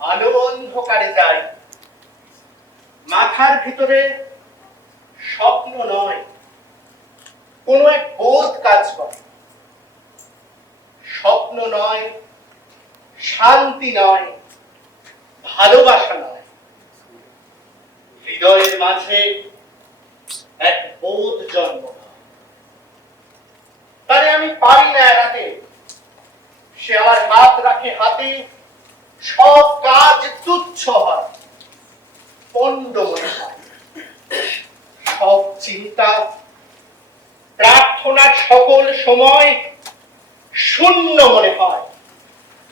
আলো অন্ধকারে যায়, মাথার ভিতরে স্বপ্ন নয়, কোনো এক বোধ কাজ করে। স্বপ্ন নয়, শান্তি নয়, ভালোবাসা নয়, হৃদয়ের মাঝে এক বোধ জন্ম নেয়। তারে আমি পারি না এড়াতে। সে আমার হাত রাখে হাতে, সব কাজ তুচ্ছ হয়, পণ্ড মনে হয়। সব চিন্তা, প্রার্থনার সকল সময় শূন্য মনে হয়,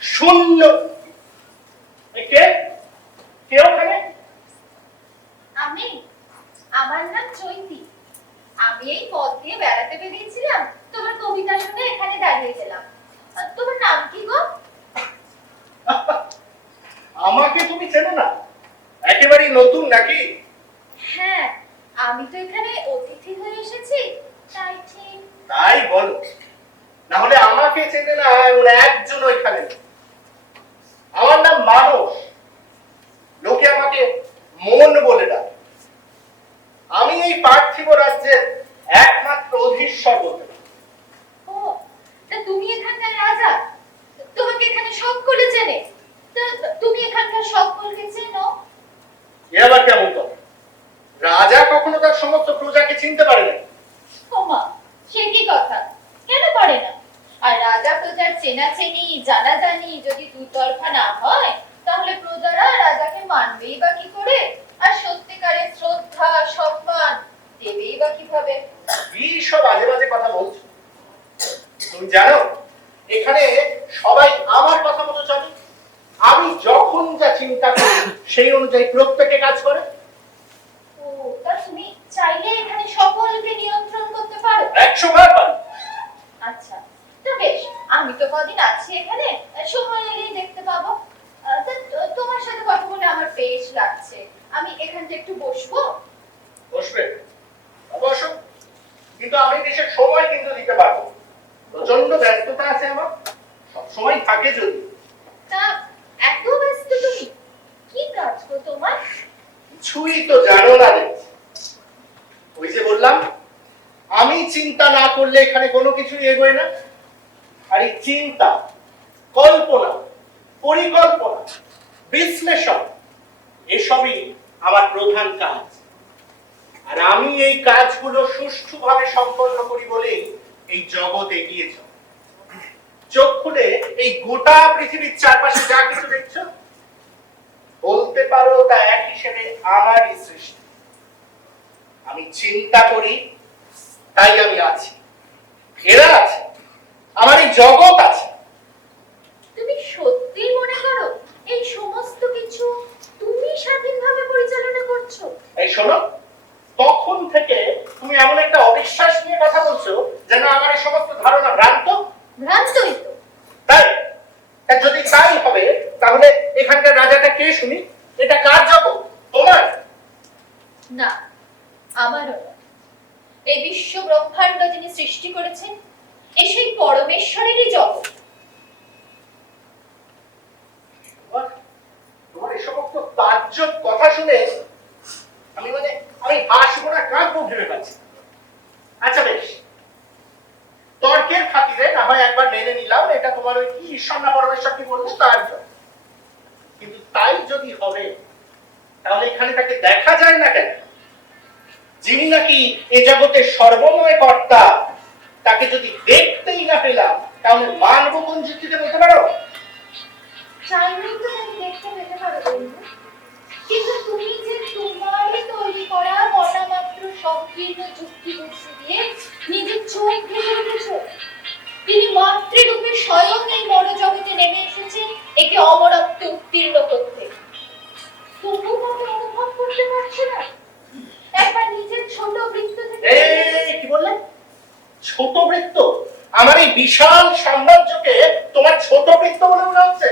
শূন্য। কে কে ওখানে? আমি, আমার নাম চৈতি। আমি এই পথ দিয়ে বেড়াতে বেরিয়েছিলাম, তোমার কবিতা শুনে এখানে দাঁড়িয়ে গেলাম। তোমার নাম কি গো? আমাকে তুমি চেনো না? একেবারেই নতুন নাকি? হ্যাঁ, আমি তো এখানে অতিথি হয়ে এসেছি, তাই ঠিক। তাই বলো, না হলে আমাকে চেনে না এমন একজন এখানে নেই। আমার নাম মানস, লোকে আমাকে মন বলে ডাকে। আমি এই পার্থিব রাজ্যের একমাত্র অধীশ্বর বলতে পারি। ও, তা তুমি এখানকার রাজা? তোমাকে এখানে সকলে চেনে? তা তুমি এখানকার সকলকে চেনো? এ আবার কেমন কথা? রাজা কখনো তার সমস্ত প্রজাকে চিনতে পারে না। ওমা, সে কি কথা? কেন পারে না? আর রাজা প্রজার চেনাচেনি জানাজানি যদি দুতরফা না হয়, তাহলে প্রজারা রাজাকে মানবেই বা কি করে? আর সত্যিকারের শ্রদ্ধা সম্মান দেবেই বা কিভাবে? কি সব আজে বাজে কথা বলছো? তুমি জানো এখানে সবাই আমার কথা মতো চলে। আমি যখন যা চিন্তা করি সেই অনুযায়ী প্রত্যেকে কাজ করে। ও, তা তুমি চাইলে এখানে সকলকে নিয়ন্ত্রণ করতে পারো? 100 বার পারি। আচ্ছা, তা বেশ, আমি তো কদিন আছি এখানে, সময় এলেই দেখতে পাবো। তোমার সাথে কথা বলে আমার বেশ লাগছে। আমি এখানটা একটু বসবো? বসবে? অবশ্য, কিন্তু আমি বিশেষ সময় কিন্তু দিতে পারবো। প্রচন্ড ব্যস্ততা আছে আমার, সব সময় থাকে যদি। তা এত ব্যস্ত তুমি? কি কাজ গো তোমার? কিছুই তো জানো না দেখছি। ওই যে বললাম, আমি চিন্তা না করলে এখানে কোনো কিছুই এগোয় না। আর এই চিন্তা, কল্পনা, পরিকল্পনা, বিশ্লেষণ এসবই আমার প্রধান কাজ। আর আমি এই কাজগুলো সুষ্ঠুভাবে সম্পন্ন করি বলেই এই জগৎ এগিয়ে চলে। চোখ খুলে এই গোটা পৃথিবীর চারপাশে যা কিছু দেখছো, বলতে পারো তা এক হিসেবে আমারই সৃষ্টি। আমি চিন্তা করি, তাই আমি আছি। এরা আছে, আমার এই জগৎ আছে। তুমি সত্যি মনে করো এই সমস্ত কিছু তুমি স্বাধীনভাবে পরিচালনা করছো? এই শোনো, তখন থেকে তুমি এমন একটা অবিশ্বাস নিয়ে কথা বলছো যেন আমার এই সমস্ত ধারণা ভ্রান্ত। ভ্রান্তই তো। তাই? যদি তাই হবে তাহলে এখানকার রাজাটা কে শুনি? এটা কার জগৎ? তোমার? না, আমারও না। এই বিশ্ব ব্রহ্মাণ্ড যিনি সৃষ্টি করেছেন, এই সেই পরমেশ্বরেরই জগৎ। তোমার এই সমস্ত তাজ্জব কথা শুনে আমি হাসবো না কাঁদবো ভেবে পাচ্ছি। আচ্ছা বেশ, তর্কের খাতিরে না হয় একবার মেনে নিলাম এটা তোমার ওই কি ঈশ্বর না পরমেশ্বর কি বললে তার জন্য। কিন্তু তাই যদি হবে তাহলে এখানে তাকে দেখা যায় না কেন? যিনি নাকি এ জগতের সর্বময় কর্তা, তাকে যদি দেখতেই না পেলাম তাহলে মানব কোন যুক্তিতে বলতে পারো? চাইলেই তো তাকে দেখতে পেতে পারো বন্ধু, কিন্তু তুমি যে তোমারই তৈরি করা কটা মাত্র সংকীর্ণ যুক্তি বুদ্ধি দিয়ে নিজের চোখ ঢেকে রেখেছো। তিনি মাতৃরূপে স্বয়ং এই মনোজগতে নেমে এসেছেন একে অমরত্ব উত্তীর্ণ করতে। তবু তাকে অনুভব করতে পারছে না? একবার নিজের ছোট বৃত্ত থেকে কি বললে? ছোট বৃত্ত? আমার এই বিশাল সাম্রাজ্যকে তোমার ছোট বৃত্ত বলে মনে হচ্ছে?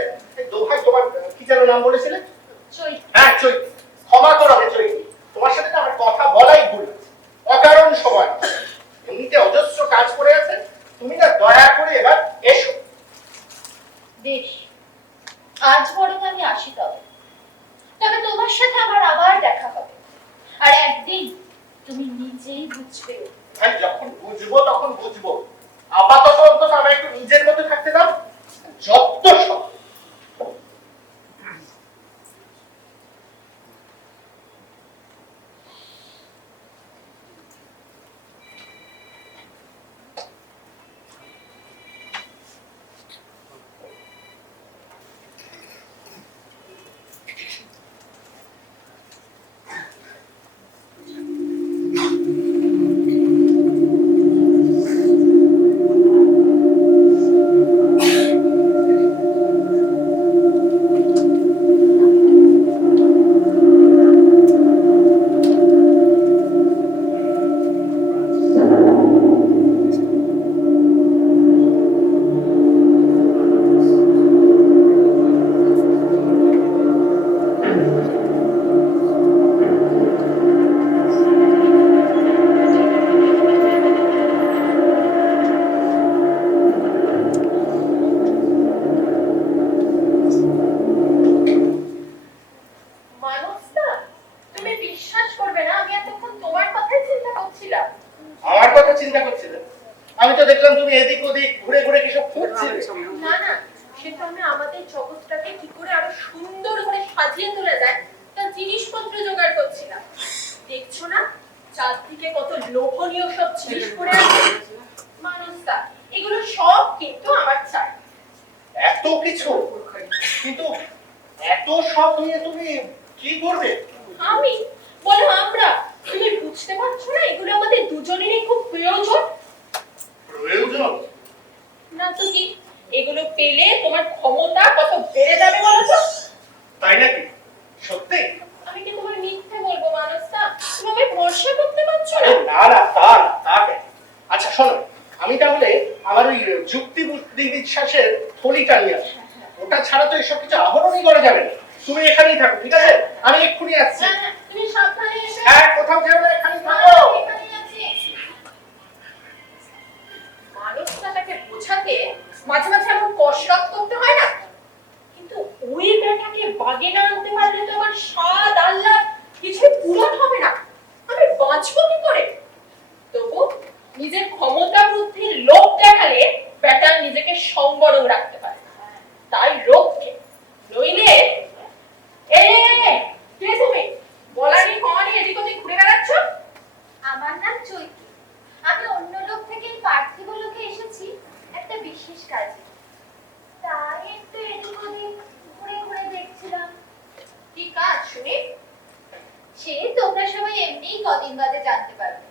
দোহাই, তোমার কি যেন নাম বলেছিলে? চৈতি। হ্যাঁ চৈতি, ক্ষমা করবে চৈতি, তোমার সাথে আমার কথা বলাই ভুল, অকারণ সময়। এমনিতে অজস্র কাজ করে আছে, তুমি না দয়া করে এবার এসো। বেশ, আজ বরং আমি আসি তবে। তবে তোমার সাথে আমার আবার দেখা হবে। আর একদিন তুমি নিজেই বুঝবে। ভাই যখন বুঝবো তখন বুঝবো, আপাতত অন্তত আমার একটু নিজের মতো থাকতে দাও। যত সব মানুষটা, তুমি বিশ্বাস করবে না, আমি এতক্ষণ তোমার কথাই চিন্তা করছিলাম। আমার কথা চিন্তা করছিলে? আমি তো দেখলাম তুমি এদিক ওদিক ঘুরে ঘুরে কিসব করছিলে। না না, সেটা আমি আমাদের জগৎটাকে কি করে আরো সুন্দর করে সাজিয়ে তোলা যায় তার জিনিসপত্র জোগাড় করছিলাম। দেখছো না চারদিকে কত লোভনীয় সব জিনিস পড়ে আছে। মানুষটা, এগুলো সব কিন্তু আমার চাই। এত কিছু, কিন্তু এত সব নিয়ে তুমি কি করবে? আমি বলো আমরা, তুমি বুঝতে পারছো না এগুলো আমাদের দুজনেরই খুব প্রয়োজন? প্রয়োজন না তো কি, এগুলো পেলে তোমার ক্ষমতা কত বেড়ে যাবে বলো তো? তাই নাকি? সত্যি? আমি কি তোমার মিথ্যে বলবো মানুষটা? তুমি আমায় ভরসা করতে পারছো না? না না, তা না, তা কেন? আচ্ছা শোনো, আমি তাহলে আমার ওই যুক্তি বুদ্ধি বিশ্বাসের থলিটা নিয়ে আসি। ওটা ছাড়া তো এসব কিছু আহরণই করা যাবে না। তুমি এখানেই থাকো, ঠিক আছে? আমি এক্ষুনি আসছি। হ্যাঁ হ্যাঁ, তুমি সাবধানে এসো। হ্যাঁ, কোথাও যেও না, এখানেই থাকো। এখানেই আছি। মানুষটাকে বোঝাতে মাঝে মাঝে এমন কসরত করতে হয় না? কিন্তু ওই বেটাকে বাগে না আনতে পারলে তো আমার স্বাদ আহ্লাদ কিছু পূরণ হবে না। আমি বাঁচবো কি করে? তবু নিজের ক্ষমতা বৃদ্ধির লোভ দেখালে বেটা নিজেকে সংবরণ রাখতে পারে, তাই রোগকে নইলে। কে তুমি? বলানি কমানি এদিক ওদিক ঘুরে বেড়াচ্ছ? আমার নাম চৈতি। আমি অন্য লোক থেকে পার্থিব লোকে এসেছি একটা বিশেষ কাজে, তাই একটু এদিক ওদিক ঘুরে ঘুরে দেখছিলাম। কি কাজ শুনি? সে তোমরা সবাই এমনিই কদিন বাদে জানতে পারবে।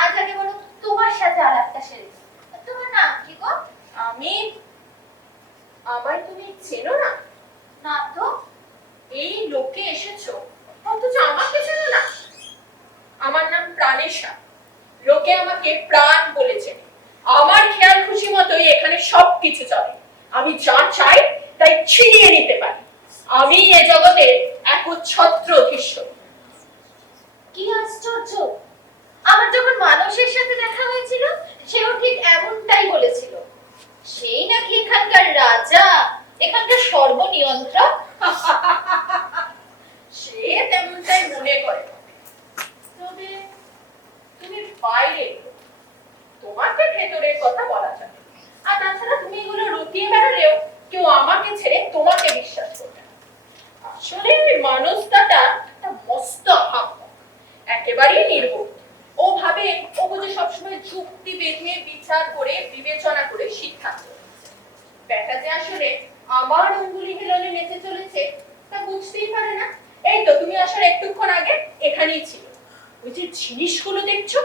আজ আগে বলো তোমার সাথে আলাপটা সেরেছি। তোমার নাম কি গো? আমি, আমায় তুমি চেনো না? না তো। এই লোকে এসেছো অথচ আমাকে চেনো না? আমার নাম প্রাণেশা। লোকে আমাকে প্রাণ বলেছে। আমার খেয়াল খুশি মতোই এখানে সবকিছু চলে। আমি যা চাই তাই ছিনিয়ে নিতে পারি। আমি এ জগতে একচ্ছত্র অধীশ্ব। কি আশ্চর্য! আমার যখন মানুষের সাথে দেখা হয়েছিল সেও ঠিক এমনটাই বলেছিল। সেই নাকি এখানকার রাজা, এখানকার সর্বনিয়ন্ত্রক। সে তেমনটাই মনে করে। তবে তুমি বাইরে, তোমাকে ভেতরের কথা বলা যাবে। আর তাছাড়া তুমি এগুলো রটিয়ে বেড়ালেও কেউ আমাকে ছেড়ে তোমাকে বিশ্বাস করবে না। আসলে ওই মানুষটাটা একটা মস্ত আহাম্মক, একেবারেই নির্বোধ। ও ভাবে ও বুঝে সবসময় যুক্তি বেঁধে বিচার করে বিবেচনা করে সিদ্ধান্ত নিচ্ছে। ব্যাটা যে আসলে আমার অঙ্গুলি হেলনে নেচে চলেছে তা বুঝতেই পারে না। এই তো তুমি আসার একটুক্ষণ আগে এখানেই ছিল। ওই যে জিনিসগুলো দেখছো,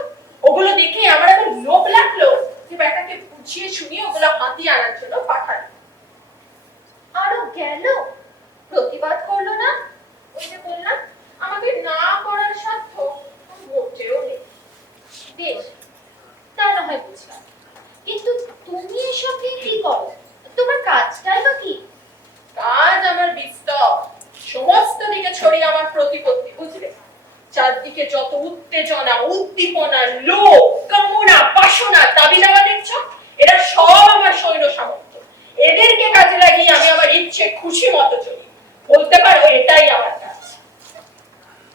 ওগুলো দেখে আমার এমন লোভ লাগলো যে ব্যাটাকে বুঝিয়ে শুনিয়ে ওগুলো হাতিয়ে আনার জন্য পাঠালো। আরো গেল, প্রতিবাদ করলো না? ওই যে বললাম, আমাকে না করার সাধ্য মোটেও নেই। বেশ, তা না হয় বুঝলাম, কিন্তু তুমি এসব নিয়ে কি করো? তোমার কাজটাই বা কি? কাজ আমার বিস্তর, সমস্ত দিকে ছড়িয়ে আমার প্রতিপত্তি, বুঝলে? চারদিকে যত উত্তেজনা, উদ্দীপনা, লোভ, কামনা, বাসনা, দাবি দাওয়া দেখছো, এরা সব আমার সৈন্য সামর্থ্য। এদেরকে কাজে লাগিয়ে আমি আমার ইচ্ছে খুশি মতো চলি। বলতে পারো এটাই আমার কাজ।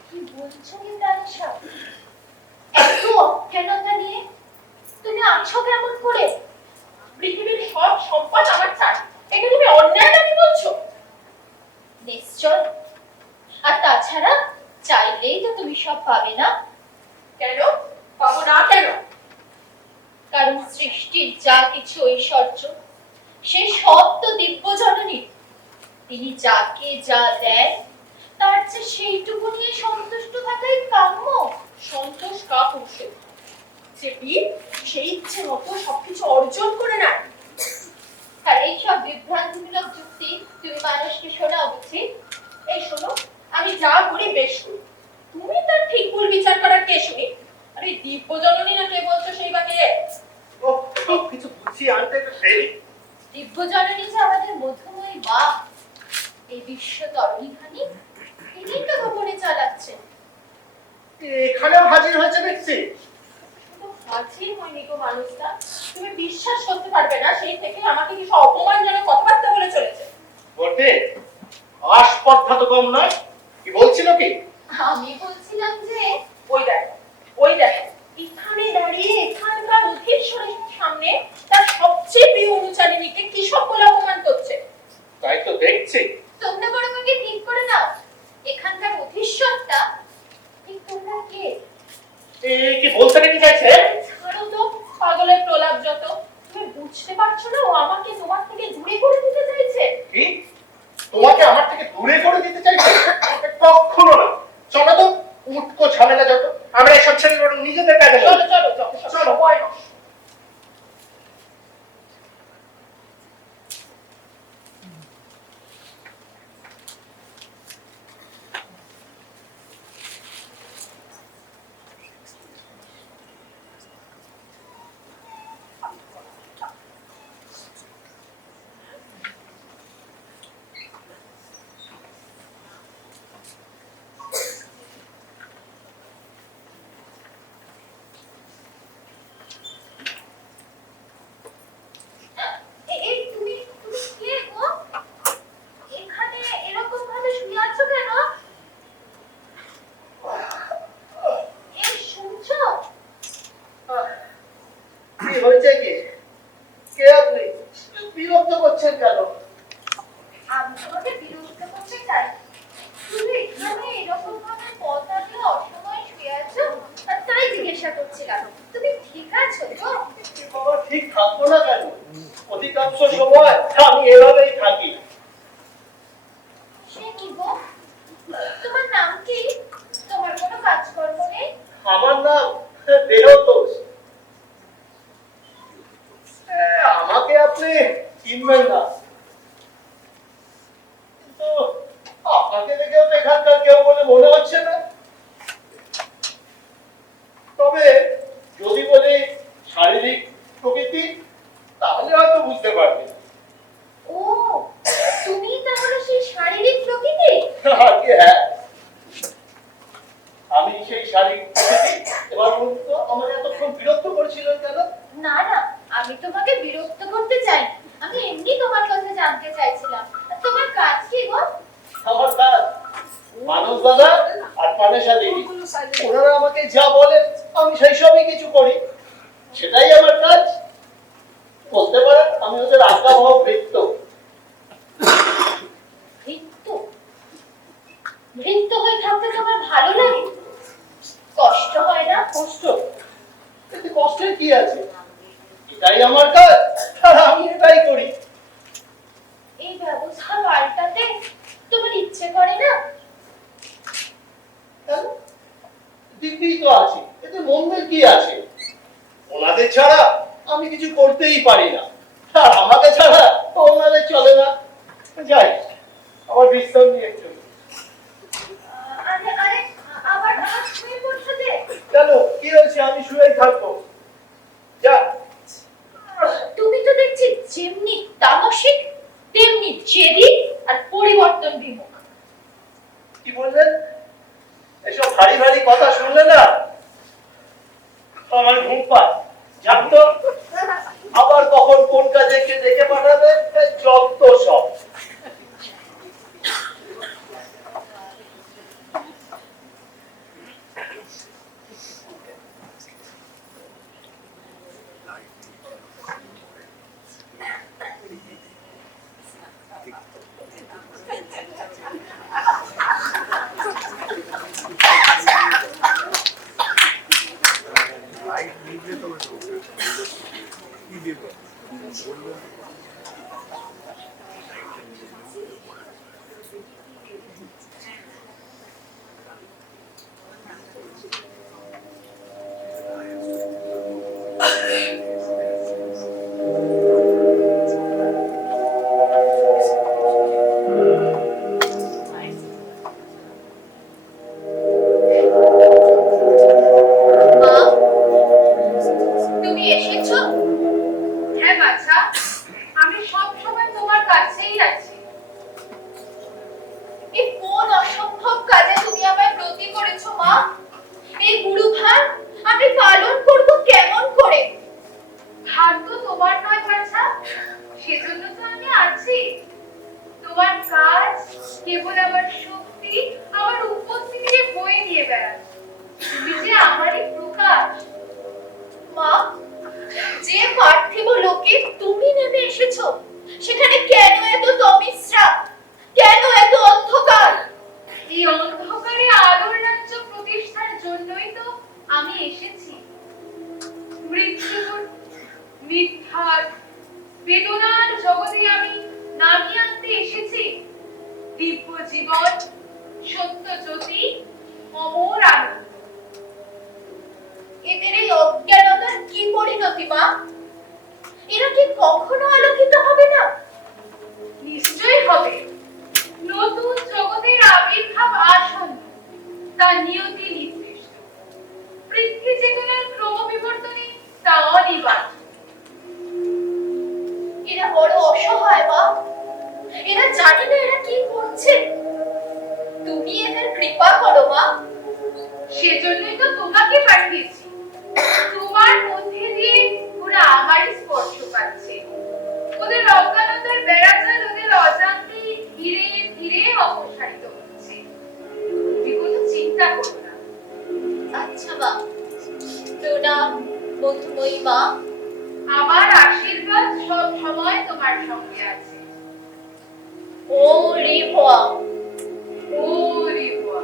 কি বলছো কি প্রাণেশা? এত অজ্ঞানতা নিয়ে তুমি আছো কেমন করে? পৃথিবীর সব সম্পদ আমার চাই, এটা তুমি অন্যায় নাকি বলছো? নিশ্চয়। আর তাছাড়া চাইলেই তো তুমি সব পাবে না। কেন পাবো না কেন? কারণ সৃষ্টির যা কিছু ঐশ্বর্য সে সব তো দিব্য জননী। তিনি যাকে যা দেন তার চেয়ে সেইটুকু নিয়ে সন্তুষ্ট থাকাই কাম্য। সন্তোষ কাপুরুষের, যে বীর সেই ইচ্ছে মতো সবকিছু অর্জন করে নেয়। আর এইসব বিভ্রান্তিমূলক যুক্তি তুমি মানুষকে শোনাও বুঝি? এই শোনো, আমি যা করি বেশ করি, তুমি তার ঠিক ভুল বিচার করার কে শুনি? আরে দিব্য জননী না কে বলছো সেই বা কে? ও সব কিছু বুঝিয়ে আনতে একটু দেরি। দিব্য জননী যে আমাদের মধুময়ী মা, এই বিশ্ব তরণীখানি তিনি তো গোপনে চালাচ্ছেন। এখানেও হাজির হয়েছে দেখছি। শুধু হাজির হয়নি গো মানুষটা, তুমি বিশ্বাস করতে পারবে না, সেই থেকে আমাকে কিছু অপমানজনক কথাবার্তা বলে চলেছে। বটে, আস্পর্ধা তো কম নয়। কি বলছিল কি? আমি বলছিলাম যে ওই দেখো এখানে দাঁড়িয়ে এখানকার অধীশ্বরের সামনে তার সবচেয়ে প্রিয় অনুচারিণীকে কি সব বলে অপমান করছে। তাই তো দেখছি। তোমরা বরং আগে ঠিক করে নাও এখানকার অধীশ্বরটা ঠিক তোমরা কে? কি বলতে কি চাইছে? ছাড়ো তো, পাগলের প্রলাপ যত। তুমি বুঝতে পারছো না ও আমাকে তোমার থেকে দূরে করে দিতে চাইছে? কি? তোমাকে আমার থেকে দূরে করে দিতে চাইছে? কখনো না। চলো তো, উটকো ঝামেলা যত। আমরা এসব ছেড়ে বরং নিজেদের কাজে চলো লাগি। চলো চলো চলো। সময় নষ্ট। এই তুমি তুমি কে গো? এখানে এরকম ভাবে শুয়ে আছো কেন? এই শুনছো? কি হয়েছে কি? কে আপনি? বিরক্ত করছেন কেন? আমি তোমাকে বিরক্ত করতে চাই? তুমি এখানে এরকম ভাবে পথ দিয়ে অসময়ে শুয়ে আছো আর তাই জিজ্ঞাসা করছিলাম তুমি ঠিক আছো তো? বাবা, ঠিক থাকবো না কেন? অধিকাংশ সময় আমি এভাবেই থাকি। সে কি গো? তোমার নাম কি? তোমার কোনো কাজকর্ম নেই? আমার নাম দেহতোষ। আমাকে আপনি চিনবেন না, কিন্তু আপনাকে দেখেও তো এখানকার কেউ বলে মনে হচ্ছে না। তবে যদি বলি শারীরিক প্রকৃতি, তাহলে হয়তো বুঝতে পারবেন। ও, তুমি তাহলে সেই শারীরিক প্রকৃতি? আগে হ্যাঁ, আমি সেই শারীরিক প্রকৃতি। এবার বলুন তো, আমার এতক্ষণ বিরক্ত করেছিলেন কেন? না না, আমি তোমাকে বিরক্ত করতে চাই, আমি এমনি তোমার কথা জানতে চাইছিলাম। তোমার কাজ কি গো? আমার কাজ মানব দাদা আর পানেশা দেবী, ওনারা আমাকে যা বলেন আমি সেই সবই কিছু করি, সেটাই আমার কাজ। বলতে পারেন আমি ওদের আজ্ঞা ভাব বৃত্ত। ভৃত্য? ভৃত্য হয়ে থাকতে তোমার ভালো লাগে? কষ্ট হয় না? কষ্ট? এতে কষ্টের কি আছে? এটাই আমার কাজ আর আমি এটাই করি। এই ব্যবস্থা পাল্টাতে তোমার ইচ্ছে করে না? কেন? দিব্যি তো আছে, এতে মন্দের কি আছে? ওনাদের ছাড়া আমি কিছু করতেই পারি না, আর আমাকে ছাড়া ওনাদের চলে না। যাই, আমার বিশ্রাম নিয়ে একটু। আরে আরে, আবার শুয়ে পড়ছো যে? কেন, কি হয়েছে? আমি শুয়েই থাকবো। যা। তুমি তো দেখছি যেমনি তামসিক তেমনি জেদি আর পরিবর্তন বিমুখ। কি বললেন? এসব ভারী ভারী কথা শুনলে না আমার ঘুম পায়। জানতো আবার কখন কোন কাজে কে ডেকে পাঠাবে, যত সব। বেড়াচ্ছ। তুমি যে আমারই প্রকাশ। মা, যে পার্থিব লোকে তুমি নেমে এসেছো, সেখানে কেন এত তমিশ্রা, কেন এত অন্ধকার? এই অন্ধকারে আলোর রাজ্য প্রতিষ্ঠার জন্যই তো আমি এসেছি। মৃত্যুর, মিথ্যার, বেদনার জগতে আমি নামিয়ে আনতে এসেছি দিব্য জীবন, সত্য জ্যোতি, অমর আনন্দ। এদের এই অজ্ঞানতার কি পরিণতি মা? এরা কি কখনো আলোকিত হবে না? নিশ্চয়ই হবে। নতুন জগতের আবির্ভাব আসন্ন, তা নিয়তি নির্দিষ্ট। পৃথ্বী চেতনার ক্রমবিবর্তনে তা অনিবার্য। এরা বড় অসহায় মা। এরা জানে না এরা কি করছে। তুমি এদের কৃপা করো মা। সেজন্যই তো তোমাকে পাঠিয়েছি। তোমার মধ্যে দিয়ে ওরা আমারই স্পর্শ পাচ্ছে। ওদের অজ্ঞানতার বেড়াজাল ওদের অজান্তেই ধীরে ধীরে অপসারিত হচ্ছে। তুমি কোনো চিন্তা করো না। আচ্ছা মা, প্রণাম বন্ধুময়ী মা। আমার আশীর্বাদ সব সময় তোমার সঙ্গে আছে। ও রিভা। ও রিভা।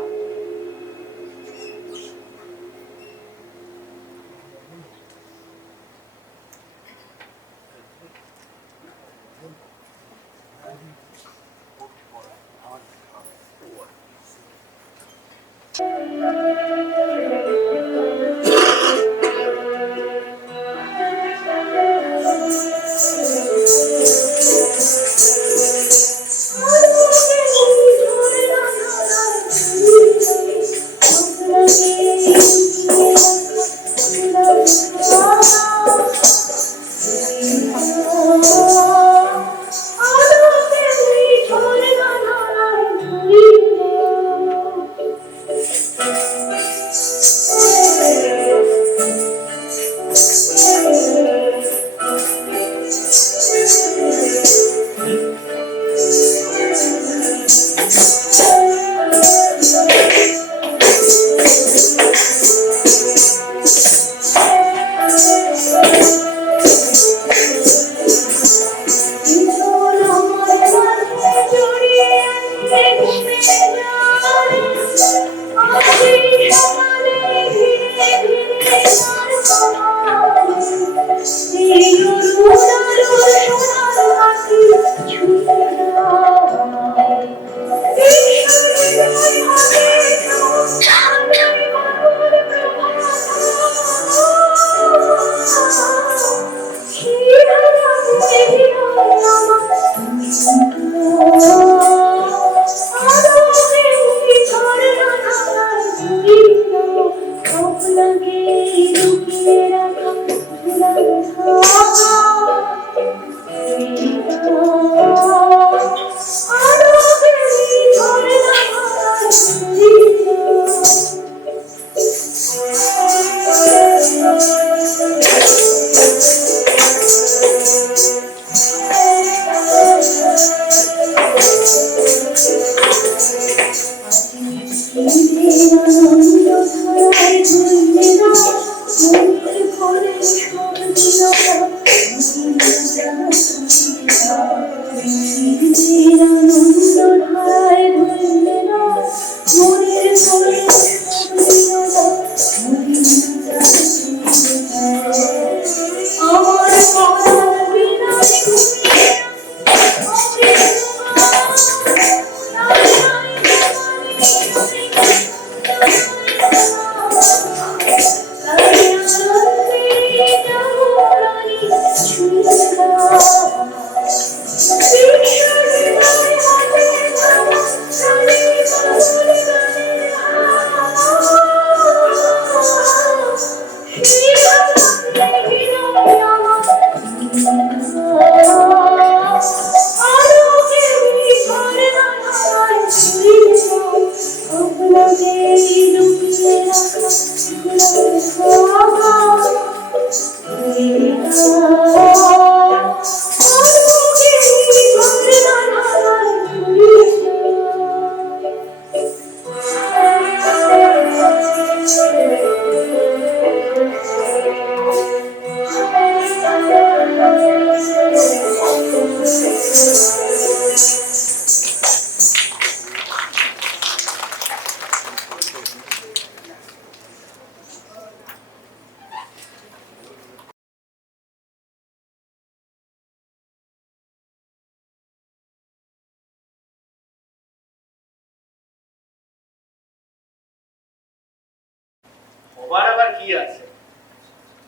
সবার আবার কি আছে,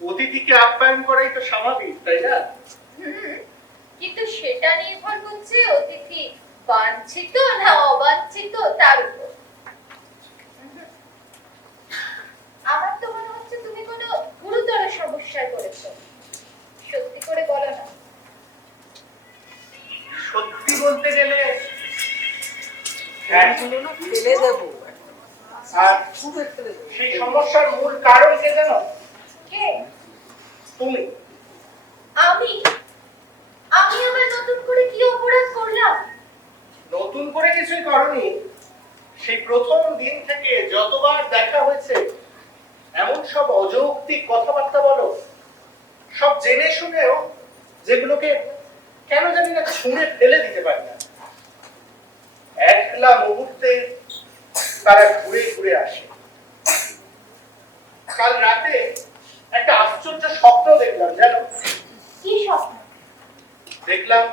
অতিথিকে আপ্যায়ন করাই তো স্বাভাবিক, তাই না? কিন্তু সেটা নির্ভর করছে অতিথি বাঞ্ছিত না অবাঞ্ছিত তার উপর। আমার তো মনে হচ্ছে তুমি কোনো গুরুতর সমস্যায় পড়েছো। সত্যি করে বলো না। সত্যি বলতে গেলে হ্যাঁ, ফেলে দেবো আর খুবই ফেলে দেবো। সেই সমস্যার মূল কারণ কে জানো? কে? তুমি। আমি আমি আবার নতুন করে কি অপরাধ করলাম? নতুন করে কিছুই করনি। সেই প্রথম দিন থেকে যতবার দেখা হয়েছে এমন সব অযৌক্তিক কথাবার্তা বলো, সব জেনে শুনেও যেগুলোকে কেন জানি না ছুঁড়ে ফেলে দিতে পারি না। একলা মুহূর্তে তারা ঘুরে ঘুরে আসে। কাল রাতে একটা আশ্চর্য স্বপ্ন দেখলাম জানো? কি স্বপ্ন? দেখলাম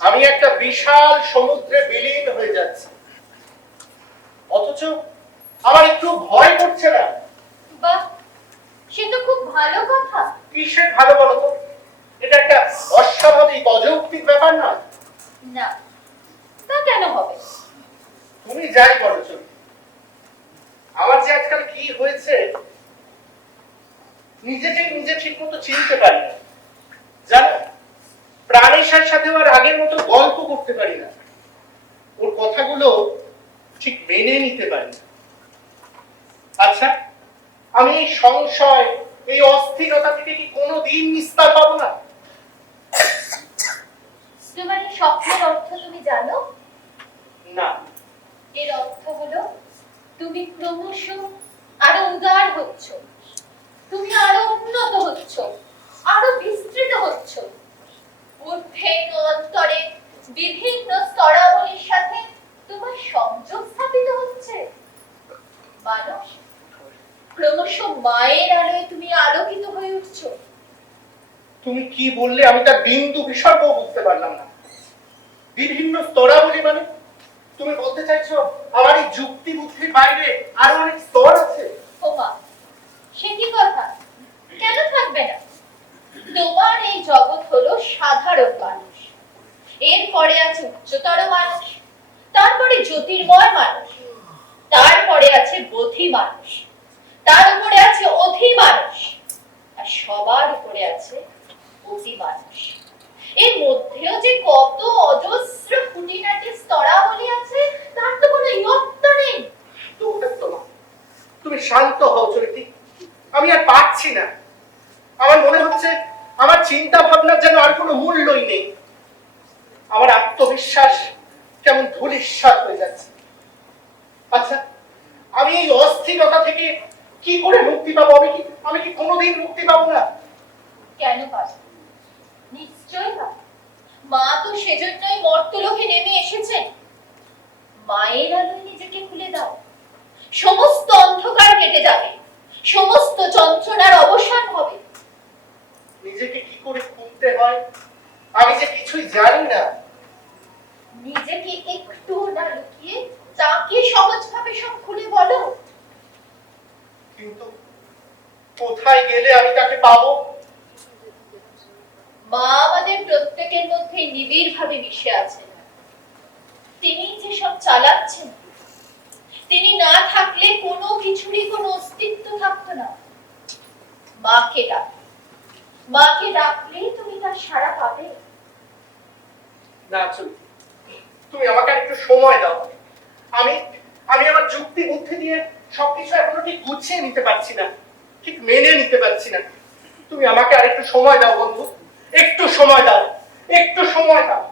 আমি একটা বিশাল সমুদ্রে বিলীন হয়ে যাচ্ছি, অথচ আমার একটু ভয় করছে না। বাহ, সে তো খুব ভালো কথা। কিসের ভালো বলো তো? এটা একটা অস্বাভাবিক অযৌক্তিক ব্যাপার না? না, তা কেন হবে? তুমি যাই বলো চলি, আমার যে আজকাল কি হয়েছে নিজেকে নিজে ঠিক মতো চিনতে পারি না জানো। প্রাণেশার সাথে আর আগের মতো গল্প করতে পারি না, ওর কথাগুলো ঠিক মেনে নিতে পারি না। আচ্ছা, আমি এই সংশয়, এই অস্থিরতা থেকে কি কোনোদিন নিস্তার পাবো না? তোমার এই স্বপ্নের অর্থ তুমি জানো? না। এর অর্থ হলো তুমি ক্রমশ আরো উদার হচ্ছ, তুমি আরো উন্নত হচ্ছ, আরো বিস্তৃত হচ্ছ। ঊর্ধ্বে অন্তরে বিভিন্ন স্তরাবলীর সাথে তোমার সংযোগ স্থাপিত হচ্ছে। মানুষ ক্রমশ মায়ের আলোয় তুমি আলোকিত হয়ে উঠছো। তুমি কি বললে আমি তার বিন্দু বিসর্গ বুঝতে পারলাম না। বিভিন্ন স্তরাবলী মানে তুমি বলতে চাইছো আমার এই যুক্তি বুদ্ধির বাইরে আরো অনেক স্তর আছে? ওমা, সে কি কথা? কেন থাকবে না? তোমার এই জগৎ হলো সাধারণ মানুষ, এরপরে আছে উচ্চতর মানুষ, তারপরে জ্যোতির্ময় মানুষ, তারপরে আছে বোধি মানুষ, তার উপরে আছে অধি মানুষ, আর সবার উপরে আছে অতি মানুষ। এর মধ্যেও যে কত অজস্র খুঁটিনাটি স্তরাবলী আছে তার তো কোনো ইয়ত্তা নেই। তুমি শান্ত হও চরিতি, আমি আর পারছি না। আমার মনে হচ্ছে আমার চিন্তা ভাবনার যেন আর কোনো মূল্যই নেই। আমার আত্মবিশ্বাস কেমন ধূলিসাৎ হয়ে যাচ্ছে। আচ্ছা, আমি এই অস্থিরতা থেকে কি করে মুক্তি পাবো? আমি কি কোনোদিন মুক্তি পাবো না? কেন পাবে? নিশ্চয়ই পাবে। মা তো সেজন্যই মর্তলোকে নেমে এসেছেন। মায়ের আলোয় নিজেকে খুলে দাও, সমস্ত অন্ধকার কেটে যাবে, সমস্ত যন্ত্রণার অবসান হবে। নিজেকে কি করে খুলতে হয় আমি যে কিছুই জানি না। নিজেকে একটু না লুকিয়ে তাকে সহজভাবে সব খুলে বলো। কিন্তু কোথায় গেলে আমি তাকে পাবো? মা আমাদের প্রত্যেকের মধ্যে নিবিড় ভাবে মিশে আছেন। তিনি যে সব চালাচ্ছেন, তিনি না থাকলে কোনো কিছুরই কোনো অস্তিত্ব থাকতো না। মাকে ডাক, মাকে ডাকলে তুমি তার সাড়া পাবে। না চলি, তুমি আমাকে একটু সময় দাও। আমি আমার যুক্তি বুদ্ধি দিয়ে সবকিছু এখনো ঠিক গুছিয়ে নিতে পারছি না, ঠিক মেনে নিতে পারছি না। তুমি আমাকে আরেকটু সময় দাও বন্ধু, একটু সময় দাও, একটু সময় দাও।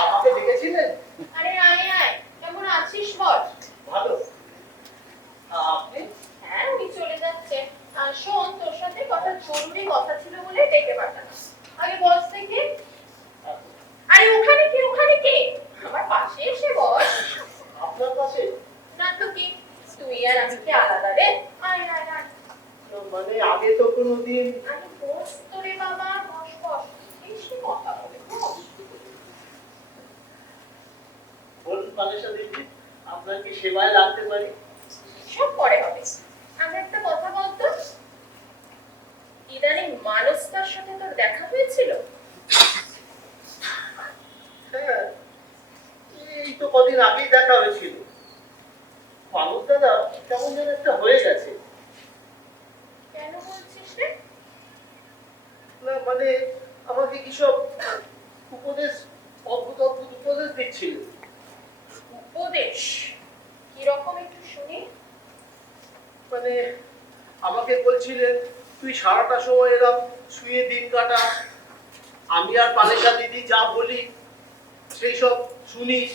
আমাকে ডেকেছিলেন? আরে আয় আয়, কেমন আছিস বল? ভালো। আপনি প্রতিদিন আমি বস তোরে বাবা, বস বস, বেশি কথা বলে বস। বলুন পালেশা দিদি, আপনার কি সেবায় লাগতে পারি? সব পরে হবে। আমি একটা কথা বলতো, ইদানিং মানসটার সাথে তোর দেখা হয়েছিল? হ্যাঁ, এই তো কদিন আগেই দেখা হয়েছিল। মানুষ দাদা কেমন যেন একটা হয়ে গেছে। কেন বলছিস রে? না মানে আমাকে কি সব উপদেশ, অদ্ভুত অদ্ভুত উপদেশ দিচ্ছিল। উপদেশ কিরকম একটু শুনি। মানে আমাকে বলছিলেন তুই সারাটা সময় এরকম শুয়ে দিন কাটা, আমি আর পালেশা দিদি যা বলি সেই সব শুনিস।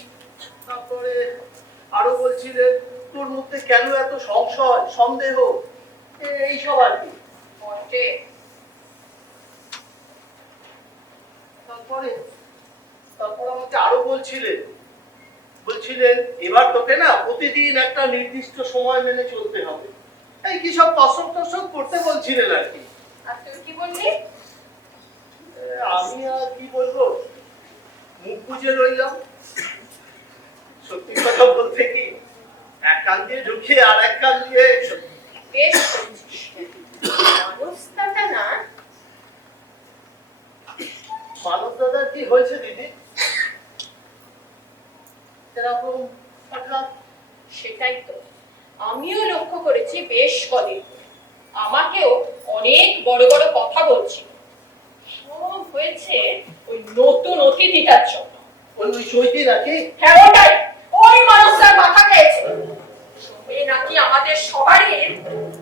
তারপরে আরো বলছিলেন তোর মধ্যে কেন এত সংশয় সন্দেহ, এইসব আর কি। বটে। তারপরে তারপর আমাকে আরো বলছিলেন এবার তোকে না প্রতিদিন একটা নির্দিষ্ট সময় মেনে চলতে হবে। এই কি সব কসম টসম করতে বলছিলেন আর কি। আর তুই কি বললি? আমি আর কি বলবো, মুখ বুজে রইলাম। সত্যি কথা বলতে কি, এক কান দিয়ে ঢুকিয়ে আর এক কান দিয়ে বেশ করেছিস। মানসটাটা না, মানব দাদার কি হয়েছে দিদি? এরকম হঠাৎ? সেটাই তো আমিও লক্ষ্য করেছি বেশ কদিন ধরে। আমাকেও অনেক বড় বড় কথা বলছিল। সব হয়েছে ওই নতুন অতিথিটার জন্য। ওই সইতি নাকি? হ্যাঁ ওটাই, ওই মানুষটার মাথা খেয়েছে। সবাই নাকি আমাদের সবারই,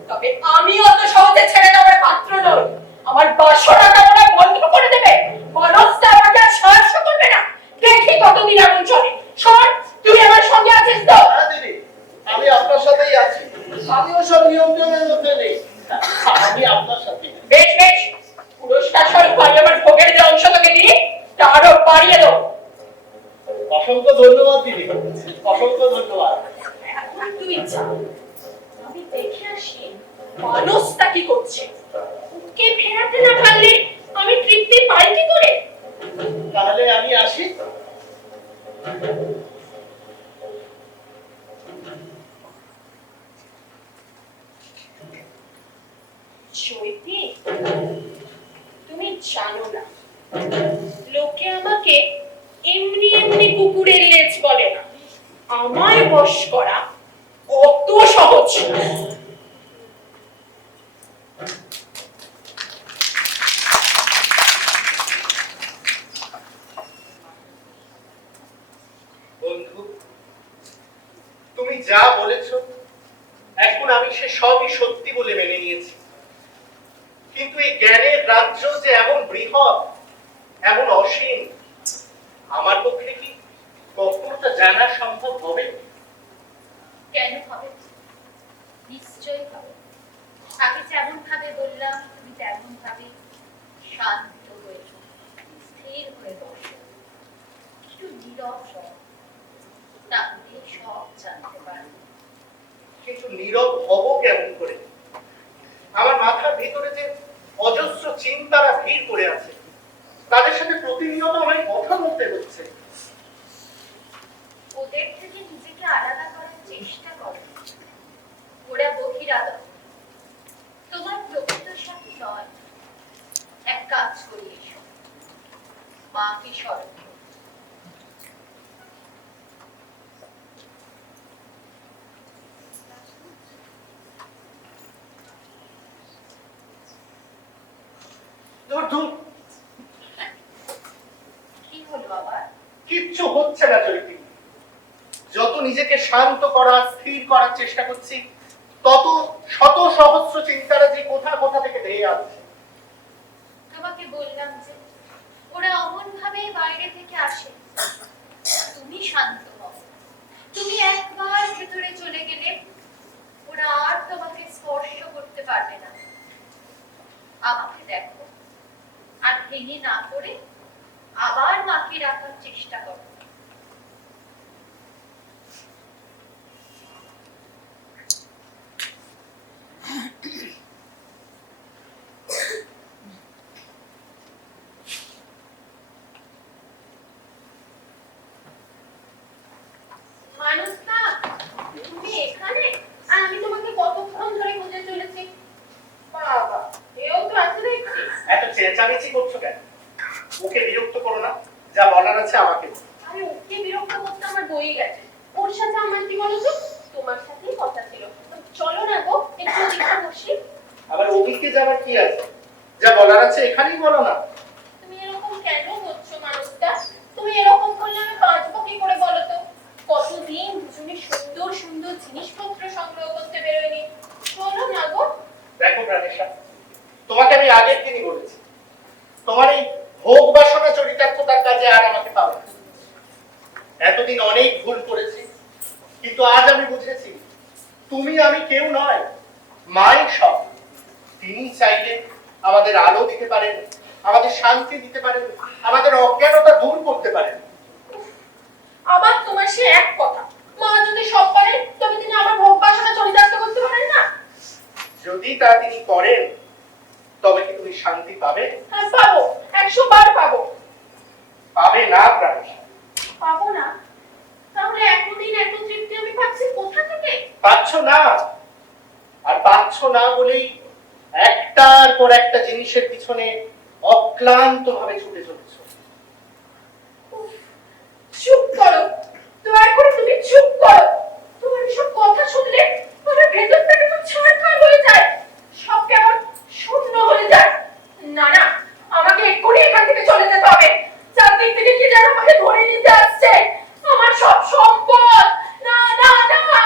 তবে আমি অত সহজে ছেড়ে দেওয়ার পাত্র নই। আমার বাসনাটা ওরা বন্ধ করে দেবে, মানুষটা আমাকে আর সাহায্য করবে না। দেখি কতদিন এমন চলে। শোন, তুই আমার সঙ্গে আছিস তো? হ্যাঁ দিদি, আমি আপনার সাথেই আছি। আমিও সব নিয়ম টিয়মের মধ্যে নেই, আমি আপনার সাথে। বেশ বেশ, পুরস্কার স্বরূপ আমি আমার ভোগের যে অংশ তোকে দিই তা আরো বাড়িয়ে দেবো। অসংখ্য ধন্যবাদ দিদি, অসংখ্য ধন্যবাদ। এখন তুই যা, আমি দেখে আসি মানুষটা কি করছে। ওকে ফেরাতে না পারলে আমি তৃপ্তি পাই কি করে? তাহলে আমি আসি। চৈতি, তুমি জানো না, লোকে আমাকে এমনি এমনি কুকুরের লেজ বলে না। আমায় বশ করা অত সহজ না। বন্ধু, তুমি যা বলেছো এখন আমি সে সবই সত্যি বলে মেনে নিয়েছি। কিন্তু এই জ্ঞানের রাজ্য যে এমন বৃহৎ, এমন অসীম, আমার পক্ষে কি কখনো তা জানা সম্ভব হবে? কেন হবে? নিশ্চয়ই হবে। আমি যেমন ভাবে বললাম তুমি তেমন ভাবে শান্ত হয়ে স্থির হয়ে বসো, একটু নীরব হও, তাহলে সব জানতে পারবে। কিন্তু নীরব হব কেমন করে? আমার মাথার ভিতরে যে অজস্র চিন্তারা ভিড় করে আছে, তাদের সাথে প্রতিনিয়ত আমায় কথা বলতে হচ্ছে। ওদের থেকে নিজেকে আলাদা করার চেষ্টা করো। ওরা বহিরাগত, তোমার প্রকৃত সাথে নয়। এক কাজ করি, এসো, মাকে স্মরণ করো। ধুর ধুর, কি হলো আবার? কিচ্ছু হচ্ছে না চৈতি। যত নিজেকে শান্ত করা, স্থির করার চেষ্টা করছি, তত শত সহস্র চিন্তারা যে কোথা কোথা থেকে ধেয়ে আসছে। তোমাকে বললাম যে ওরা অমন ভাবেই বাইরে থেকে আসে। তুমি শান্ত হও। তুমি একবার ভেতরে চলে গেলে ওরা আর তোমাকে স্পর্শ করতে পারবে না। আমাকে দেখো, আর ভেঙে না পড়ে আবার মাকে রাখার চেষ্টা করো। চেঁচামেচি করছো কেন? ওকে বিরক্ত করো না, যা বলার আছে আমাকে বলো। আরে ওকে বিরক্ত করতে আমার বই গেছে, ওর সাথে আমার কি বলো তো, তোমার সাথেই কথা ছিল। তো চলো না গো একটু ওদিকে বসি। আবার ওদিকে যাবার কি আছে? যা বলার আছে এখানেই বলো না। তুমি এরকম কেন করছো মানুষটা? তুমি এরকম করলে আমি বাঁচবো কি করে বলো তো? কতদিন দুজনে সুন্দর সুন্দর জিনিসপত্র সংগ্রহ করতে বেরোয়নি। চলো না গো। দেখো প্রাণেশা, তোমাকে আমি আগের দিনই বলেছি, তোমার এই ভোগ বাসনা চরিতার্থতার কাজে আর আমাকে পাবে না। এতদিন অনেক ভুল করেছি, কিন্তু আজ আমি বুঝেছি তুমি আমি কেউ নয়, মাই সব। তিনি চাইলে আমাদের আলো দিতে পারেন, আমাদের শান্তি দিতে পারেন, আমাদের অজ্ঞানতা দূর করতে পারেন। আবার তোমার সে এক কথা, মা যদি সব পারে তবে তিনি আমার ভোগ বাসনা চরিতার্থ করতে পারেন না? যদি তা তিনি করেন তবে কি তুমি শান্তি পাবে? হ্যাঁ পাবো, 100 বার পাবো। পাবে না প্রাণেশা। পাবো না? তাহলে এতদিন এত তৃপ্তি আমি পাচ্ছি কোথা থেকে? পাচ্ছ না, আর পাচ্ছ না বলেই একটার পর একটা জিনিসের পিছনে অক্লান্ত ভাবে ছুটে চলেছ। চুপ করো, দয়া করে তুমি চুপ করো। তোমার এসব কথা শুনলে আমার ভেতরটা কেমন ছাড়খাড় হয়ে যায়, সব কেমন শূন্য হয়ে যায়। না না, আমাকে এক্ষুনি এখান থেকে চলে যেতে হবে। চারদিক থেকে কি যেন আমাকে ধরে নিতে আসছে, আমার সব সম্পদ। না না না।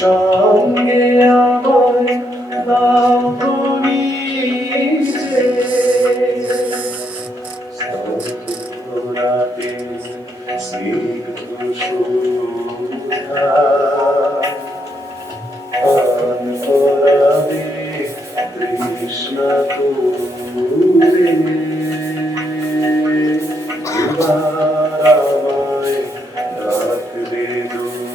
সঙ্গে আমার রাতে স্নিগ্ধ সুধা পান করাবে তৃষ্ণা করে এবার আমায় ডাকবে দূরে।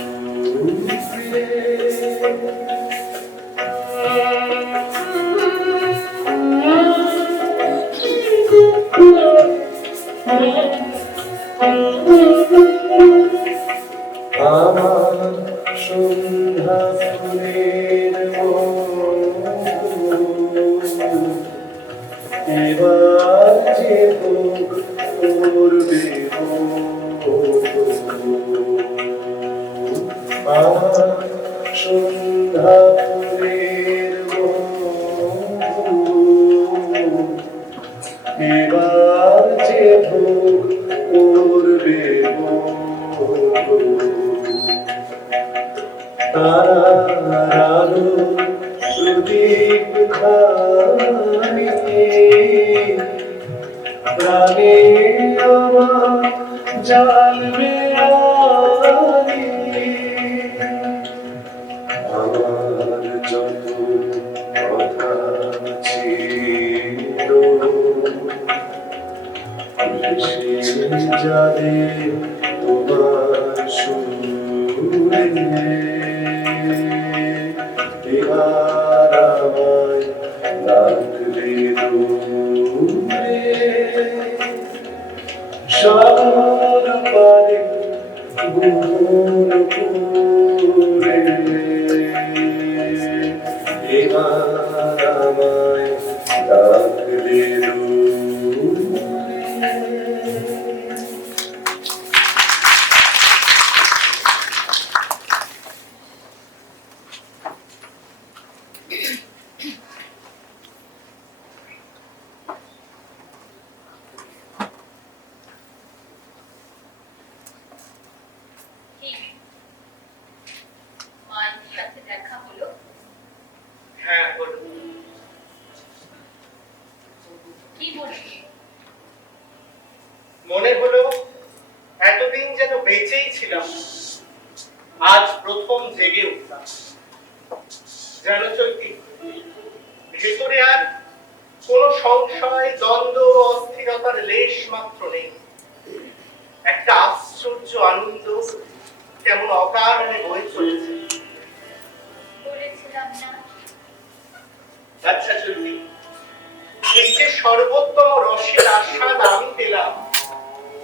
আমার সন্ধ্যা ফুলের এবার যে ভোগ করবে আমার সন্ধ্যা ফুলের এবার যে ভোগ করবে তারার প্রদীপ খানি প্রাণে আমার জ্বালবে আনি। আমার যত কথা ছিল এবার আমায় ডাকলে দূরে সার পারে গুণপুরে এবার আমায় ডাকলে দূরে কি মায়ের সাথে দেখা হলো? হ্যাঁ বলো। কি বলবি? মনে হলো এতদিন যেন বেঁচেই ছিলাম, আজ প্রথম জেগে উঠলাম। যেন চৈতি ভেতরে আর কোন সংশয়, দ্বন্দ্ব, অস্থিরতার লেশ মাত্র নেই। একটা আশ্চর্য আনন্দ কেমন অকারণে বয়ে চলেছে। বলেছিলাম না? আচ্ছা চৈতি, এই যে সর্বোত্তম রসের আস্বাদ আমি পেলাম,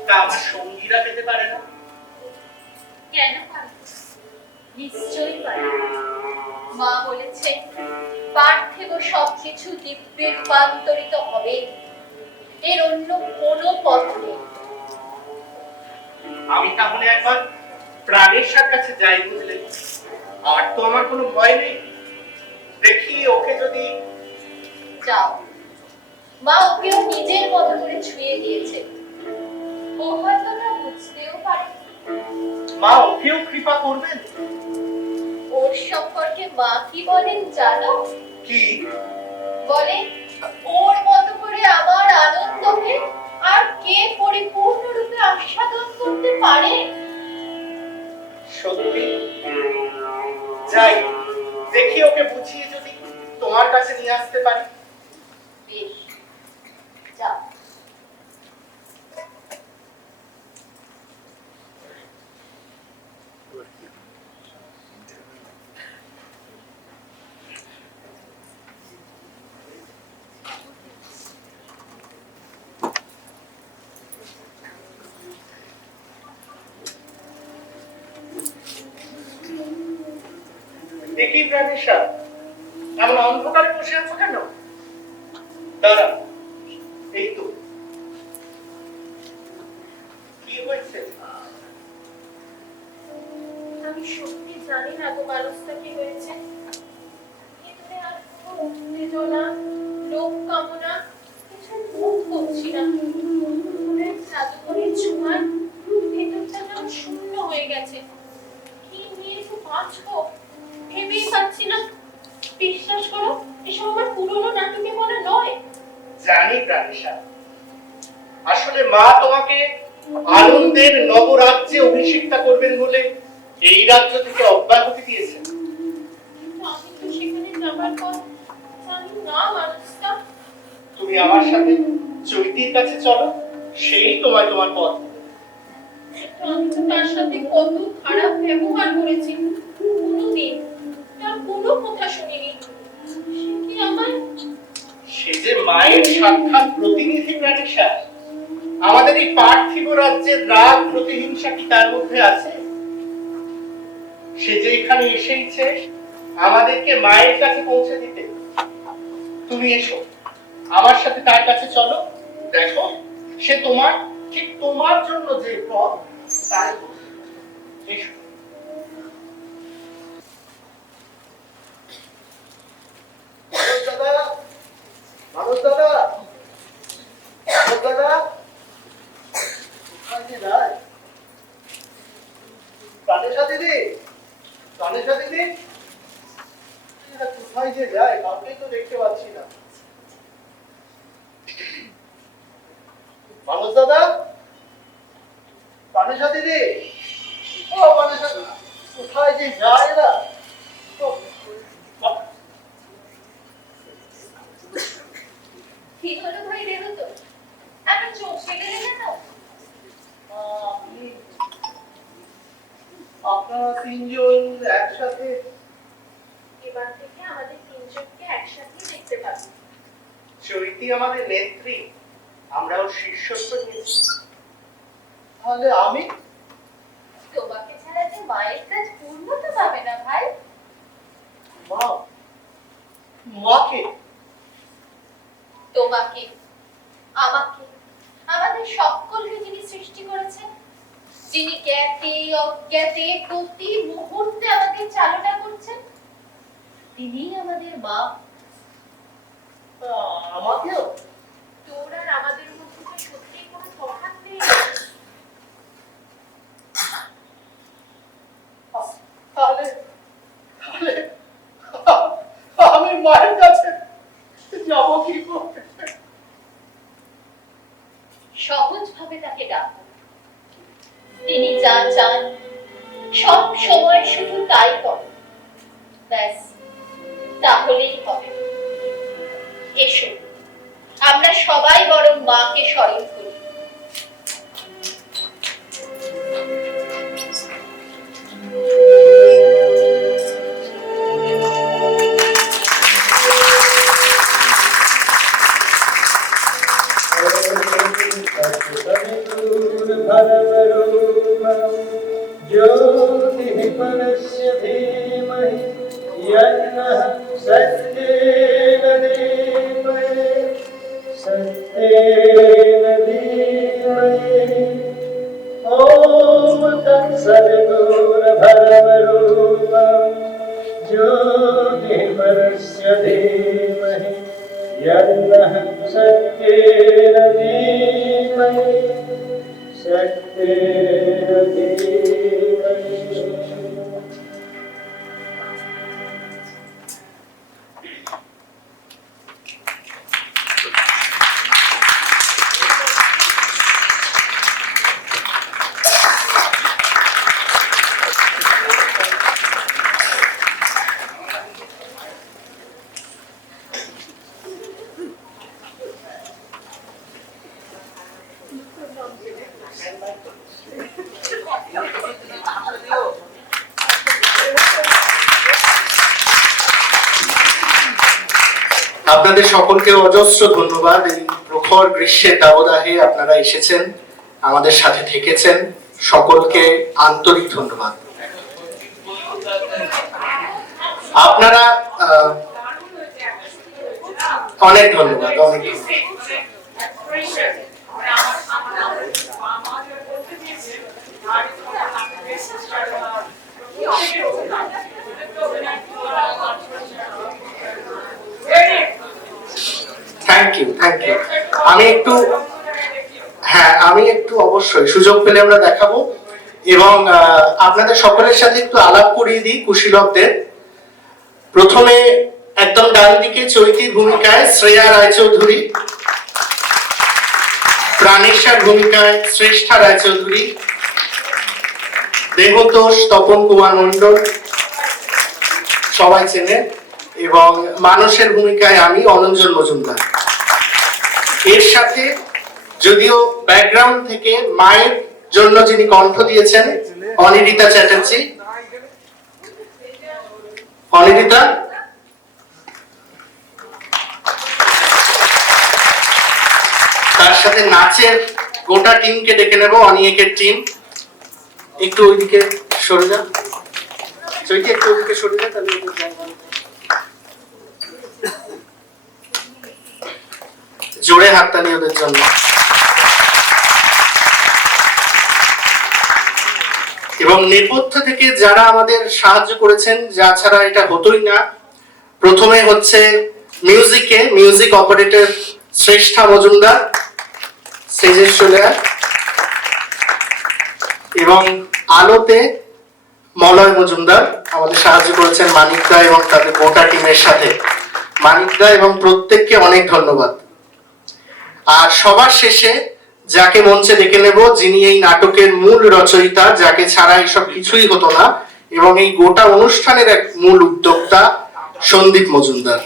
তা আমার সঙ্গীরা পেতে পারে না? কেন পারবো? নিশ্চয়ই পারবো। মা বলেছেন পার্থিব সবকিছু দিব্যে রূপান্তরিত হবে, এর অন্য কোনো পথ নেই। আমি তাহলে একবার প্রাণেশ্বর কাছে যাই, বুঝলে? আর তো আমার কোনো ভয় নেই। দেখি ওকে যদি। যাও, মা ওকেও নিজের মতো করে ছুঁয়ে দিয়েছে। ও হয়তো না বুঝতেও পারে। মা ওকেও কৃপা করবেন? ওর সম্পর্কে মা কি বলেন জানো? কি বলে ওর মতো করে আমার আনন্দকে আর কে পরিপূর্ণরূপে আস্বাদন করতে পারে? সত্যি? যাই, দেখি ওকে বুঝিয়ে যদি তোমার কাছে নিয়ে আসতে পারি। বেশ, যাও। দেখি প্রাণেশ্বর, এমন অন্ধকারে বসে আছো কেন? দাঁড়া, এই তো। কি হয়েছে? আমি সত্যি জানি না গো মানুষটা কি হয়েছে। ভিতরে আর কোনো উত্তেজনা, লোক কামনা কিছু বোধ করছি না। মনের জাদুকরের ছোঁয়ায় ভেতরটা যেন শূন্য হয়ে গেছে। কি নিয়ে যে বাঁচবো ভেবেই পাচ্ছি না। বিশ্বাস করো, এসব আমার পুরনো নাটকে মনে নয়। জানি প্রাণেশ্বর, আসলে মা তোমাকে আনন্দের নবরাজ্যে অভিষিক্তা করবেন বলে এই রাজ্য থেকে অব্যাহতি দিয়েছেন। কিন্তু আমি তো সেখানে যাবার পর জানি না মানুষটা। তুমি আমার সাথে চৈতির কাছে চলো, সেই তোমায় তোমার পথ দেবে। আমি তো তার সাথে কত খারাপ ব্যবহার করেছি, কোনোদিন তার কোনো কথা শুনিনি। সে কি আমার সে যে মায়ের সাক্ষাৎ প্রতিনিধি প্রাণেশ্বর। আমাদের এই পার্থিব রাজ্যের রাগ প্রতিহিংসা কি তার মধ্যে আছে? সে যে এখানে এসেছে আমাদেরকে মায়ের কাছে পৌঁছে দিতে। তুমি এসো, আমার সাথে তার কাছে চলো। দেখো, সে তোমার ঠিক তোমার জন্য যে পথ তাই বলছে। এসো। মানুষ দাদা, মানুষ দাদা, কোথায় যে যায়? প্রাণেশ্বর দিদি, প্রাণেশ্বর দিদি, এরা কোথায় যে যায় কাউকেই তো দেখতে পাচ্ছি না। মানুষ দাদা, প্রাণেশ্বর দিদি, ও প্রাণেশ্বর, কোথায় যে যায় এরা? ও, কি হলো ভাই দেহ তো এত চোখ কেটে গেলে তো? আপনি আপনারা তিনজন একসাথে এবার থেকে আমাদের তিনজনকে একসাথে দেখতে পাবো। চৈতি আমাদের নেত্রী, আমরাও শিষ্যত্ব নিয়েছি। তাহলে আমি তোমাকে ছাড়া যে মায়ের কাজ পূর্ণতা পাবে না ভাই। মা, মাকে তোমাকে, আমাকে, আমাদের সকলকে যিনি সৃষ্টি করেছেন, যিনি জ্ঞাতে অজ্ঞাতে প্রতি মুহূর্তে আমাদের চালনা করছেন, তিনিই আমাদের মা। আমাকেও তোর আর আমাদের মধ্যে তো সত্যিই কোনো তফাৎ নেই। তাহলে তাহলে আমি মায়ের কাছে যাব কি করে? সহজ ভাবে তাকে ডাকো। তিনি যা চান সব সময় শুধু তাই করেন, ব্যাস তাহলেই হবে। এসো আমরা সবাই বরং মাকে স্মরণ করি। ज्योतिः परस्य धीमहि यन्नः सत्येन धीमहि सत्येन धीमहि ॐ तत्सवितुर्भरतरूपं ज्योतिः परस्य धीमहि यन्नः सत्येन धीमहि सत्येन धीमहि। আপনাদের সকলকে অজস্র ধন্যবাদ। এই প্রখর গ্রীষ্মের দাবদাহে আপনারা এসেছেন, আমাদের সাথে থেকেছেন, সকলকে আন্তরিক ধন্যবাদ। আপনারা অনেক ধন্যবাদ, অনেক থ্যাংক ইউ, থ্যাংক ইউ। আমি একটু অবশ্যই সুযোগ পেলে আমরা দেখাবো এবং আপনাদের সকলের সাথে একটু আলাপ করিয়ে দিই কুশীলবদের। প্রথমে একদম ডান দিকে চৈতির ভূমিকায় শ্রেয়া রায়চৌধুরী, প্রাণেশ্বর ভূমিকায় শ্রেষ্ঠা রায়চৌধুরী, দেহতোষ তপন কুমার মণ্ডল, সবাই চেনে, এবং মানসের ভূমিকায় আমি অনঞ্জন মজুমদার। এর সাথে যদিও ব্যাকগ্রাউন্ড থেকে মায়ের জন্য যিনি কণ্ঠ দিয়েছেন অনিরিতা চ্যাটার্জি, অনিরিতা, তার সাথে নাচের গোটা টিমকে ডেকে নেব, অনিয়েকের টিম। একটু ওইদিকে সরে যা চৈতি, একটু ওইদিকে সরে যা, তাহলে জোরে হাততালি ওদের জন্য। এবং নেপথ্য থেকে যারা আমাদের সাহায্য করেছেন, যা ছাড়া এটা হতোই না। প্রথমে হচ্ছে মিউজিক অপারেটর শ্রেষ্ঠা মজুমদার, স্টেজে চলে আয়। এবং আলোতে মলয় মজুমদার আমাদের সাহায্য করেছেন মানিকদা এবং তাদের গোটা টিমের সাথে। মানিকদা এবং প্রত্যেককে অনেক ধন্যবাদ। আর সবার শেষে যাকে মঞ্চে ডেকে নেব, যিনি এই নাটকের মূল রচয়িতা, যাকে ছাড়া এইসব কিছুই হতো না, এবং এই গোটা অনুষ্ঠানের এক মূল উদ্যোক্তা, সন্দীপ মজুমদার।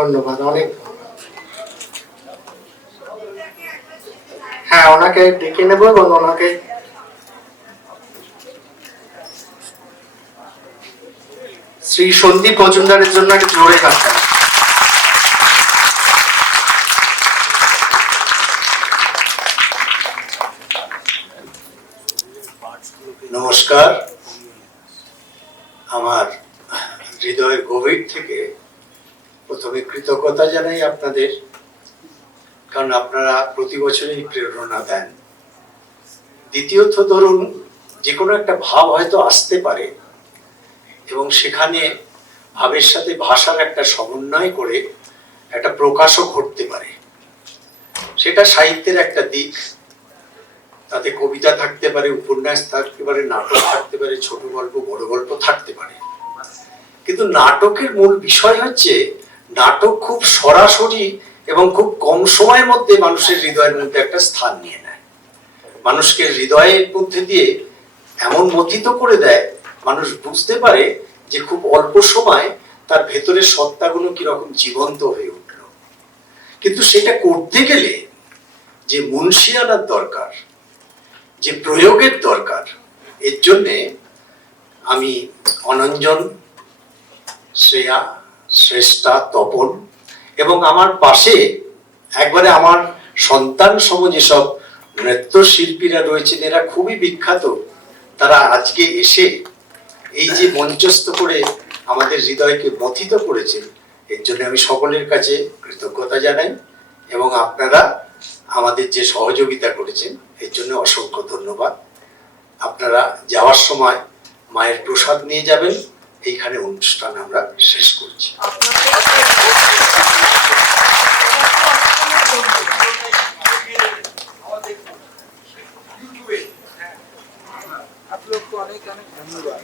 ধন্যবাদ, অনেক ধন্যবাদ। হ্যাঁ, ওনাকে ডেকে নেবো এবং ওনাকে শ্রী সন্দীপ মজুমদারের জন্য একটা জোরে গান। নমস্কার, আমার হৃদয়ের গভীর থেকে প্রথমে কৃতজ্ঞতা জানাই আপনাদের, কারণ আপনারা প্রতি বছরই প্রেরণা দেন। দ্বিতীয়ত ধরুন, যে কোনো একটা ভাব হয়তো আসতে পারে এবং সেখানে ভাবের সাথে ভাষার একটা সমন্বয় করে একটা প্রকাশও ঘটতে পারে। সেটা সাহিত্যের একটা দিক। তাতে কবিতা থাকতে পারে, উপন্যাস থাকতে পারে, নাটক থাকতে পারে, ছোট গল্প, বড় গল্প থাকতে পারে। কিন্তু নাটকের মূল বিষয় হচ্ছে নাটক খুব সরাসরি এবং খুব কম সময়ের মধ্যে মানুষের হৃদয়ের মধ্যে একটা স্থান নিয়ে নেয়, মানুষকে হৃদয়ের মধ্যে দিয়ে এমন মথিত করে দেয়, মানুষ বুঝতে পারে যে খুব অল্প সময় তার ভেতরের সত্তাগুলো কিরকম জীবন্ত হয়ে উঠল। কিন্তু সেটা করতে গেলে যে মুনশিয়ানার দরকার, যে প্রয়োগের দরকার, এর জন্যে আমি অনঞ্জন, শ্রেয়া, শ্রেষ্ঠা, তপন এবং আমার পাশে একবারে আমার সন্তান সম যেসব নৃত্যশিল্পীরা রয়েছেন, এরা খুবই বিখ্যাত। তারা আজকে এসে এই যে মঞ্চস্থ করে আমাদের হৃদয়কে মথিত করেছেন, এর জন্য আমি সকলের কাছে কৃতজ্ঞতা জানাই এবং আপনারা আমাদের যে সহযোগিতা করেছেন এর জন্য অসংখ্য ধন্যবাদ। আপনারা যাওয়ার সময় মায়ের প্রসাদ নিয়ে যাবেন। এইখানে অনুষ্ঠান আমরা শেষ করছি। आप लोग को अनेक अनेक धन्यवाद।